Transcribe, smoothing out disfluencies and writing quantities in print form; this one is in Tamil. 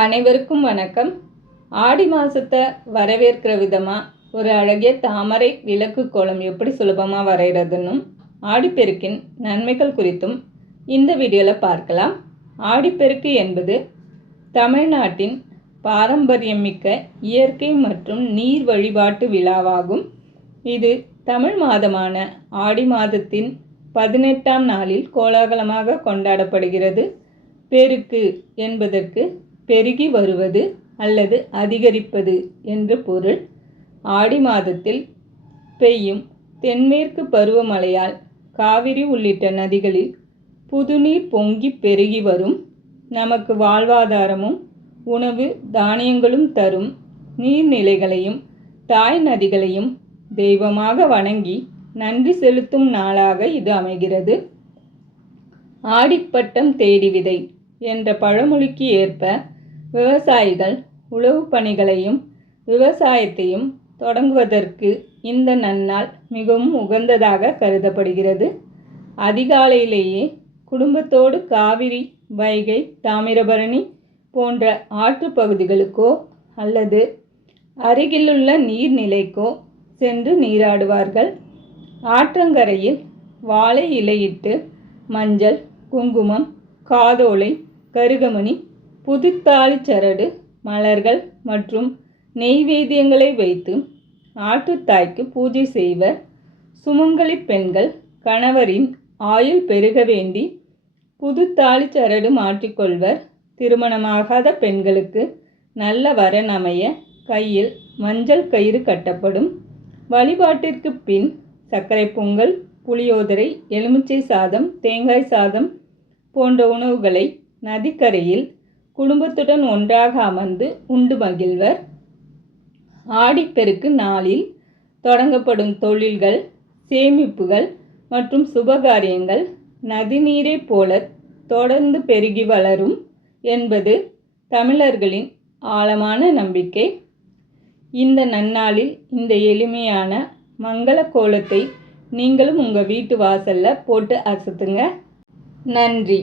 அனைவருக்கும் வணக்கம். ஆடி மாதத்தை வரவேற்கிற விதமாக ஒரு அழகிய தாமரை விளக்கு கோலம் எப்படி சுலபமாக வரைகிறதுன்னும் ஆடிப்பெருக்கின் நன்மைகள் குறித்தும் இந்த வீடியோவில் பார்க்கலாம். ஆடிப்பெருக்கு என்பது தமிழ்நாட்டின் பாரம்பரியமிக்க இயற்கை மற்றும் நீர் வழிபாட்டு விழாவாகும். இது தமிழ் மாதமான ஆடி மாதத்தின் 18ஆம் நாளில் கோலாகலமாக கொண்டாடப்படுகிறது. பெருக்கு என்பதற்கு பெருகி வருவது அல்லது அதிகரிப்பது என்று பொருள். ஆடி மாதத்தில் பெய்யும் தென்மேற்கு பருவமழையால் காவிரி உள்ளிட்ட நதிகளில் புதுநீர் பொங்கி பெருகி வரும். நமக்கு வாழ்வாதாரமும் உணவு தானியங்களும் தரும் நீர்நிலைகளையும் தாய் நதிகளையும் தெய்வமாக வணங்கி நன்றி செலுத்தும் நாளாக இது அமைகிறது. ஆடிப்பட்டம் தேடி விதை என்ற பழமொழிக்கு ஏற்ப விவசாயிகள் உழவு பணிகளையும் விவசாயத்தையும் தொடங்குவதற்கு இந்த நன்னாள் மிகவும் உகந்ததாக கருதப்படுகிறது. அதிகாலையிலேயே குடும்பத்தோடு காவிரி, வைகை, தாமிரபரணி போன்ற ஆற்று பகுதிகளுக்கோ அல்லது அருகிலுள்ள நீர்நிலைக்கோ சென்று நீராடுவார்கள். ஆற்றங்கரையில் வாழை இலையிட்டு மஞ்சள், குங்குமம், காதோலை, கருகமணி, புதுத்தாலி சரடு, மலர்கள் மற்றும் நெய்வேத்தியங்களை வைத்து ஆற்றுத்தாய்க்கு பூஜை செய்வர். சுமங்கலி பெண்கள் கணவரின் ஆயுள் பெருக வேண்டி புதுத்தாலி சரடு மாற்றிக்கொள்வர். திருமணமாகாத பெண்களுக்கு நல்ல வரன் அமைய கையில் மஞ்சள் கயிறு கட்டப்படும். வழிபாட்டிற்கு பின் சர்க்கரை பொங்கல், புளியோதரை, எலுமிச்சை சாதம், தேங்காய் சாதம் போன்ற உணவுகளை நதிக்கரையில் குடும்பத்துடன் ஒன்றாக அமர்ந்து உண்டு மகிழ்வர். ஆடிப்பெருக்கு நாளில் தொடங்கப்படும் தொழில்கள், சேமிப்புகள் மற்றும் சுபகாரியங்கள் நதிநீரை போல தொடர்ந்து பெருகி வளரும் என்பது தமிழர்களின் ஆழமான நம்பிக்கை. இந்த நன்னாளில் இந்த எளிமையான மங்கள கோலத்தை நீங்களும் உங்கள் வீட்டு வாசலில் போட்டு அசத்துங்க. நன்றி.